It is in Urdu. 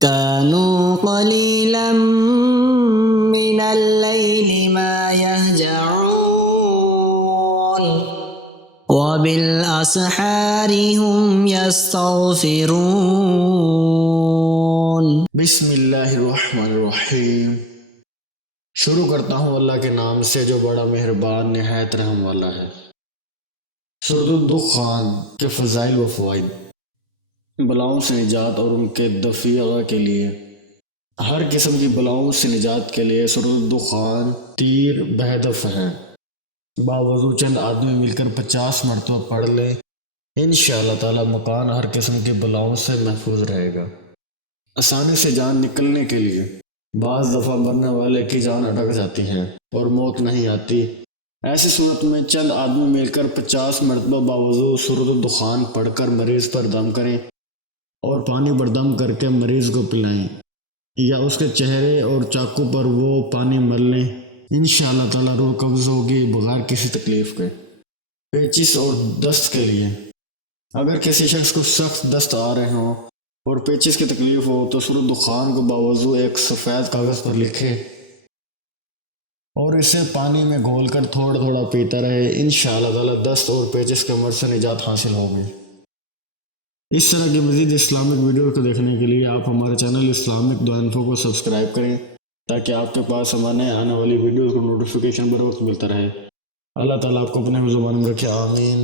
كانوا قليلا من الليل ما يهجعون وبالأسحار هم يستغفرون. بسم اللہ الرحمن الرحیم۔ شروع کرتا ہوں اللہ کے نام سے جو بڑا مہربان نہایت رحم والا ہے۔ سورۃ الدخان کے فضائل و فوائد۔ بلاؤں سے نجات اور ان کے دفع کے لیے، ہر قسم کی بلاؤں سے نجات کے لیے سورۃ الدخان تیر بہدف ہیں۔ باوضو چند آدمی مل کر 50 مرتبہ پڑھ لیں، انشاءاللہ تعالی مکان ہر قسم کی بلاؤں سے محفوظ رہے گا۔ آسانی سے جان نکلنے کے لیے، بعض دفعہ مرنے والے کی جان اٹک جاتی ہے اور موت نہیں آتی، ایسی صورت میں چند آدمی مل کر 50 مرتبہ باوضو سورۃ الدخان پڑھ کر مریض پر دم کریں اور پانی پر دم کر کے مریض کو پلائیں، یا اس کے چہرے اور چاقو پر وہ پانی مل لیں، انشاءاللہ تعالی روح قبض ہوگی بغیر کسی تکلیف کے۔ پیچس اور دست کے لیے، اگر کسی شخص کو سخت دست آ رہے ہوں اور پیچس کی تکلیف ہو تو سورۃ الدخان کو باوضو ایک سفید کاغذ پر لکھے اور اسے پانی میں گھول کر تھوڑا تھوڑا پیتا رہے، انشاءاللہ تعالی دست اور پیچس کے مرض سے نجات حاصل ہوگی۔ اس طرح کی مزید اسلامک ویڈیو کو دیکھنے کے لیے آپ ہمارے چینل اسلامک دعا انفو کو سبسکرائب کریں تاکہ آپ کے پاس ہمارے آنے والی ویڈیوز کو نوٹیفیکیشن بر وقت ملتا رہے۔ اللہ تعالیٰ آپ کو اپنے زبان میں رکھے، آمین۔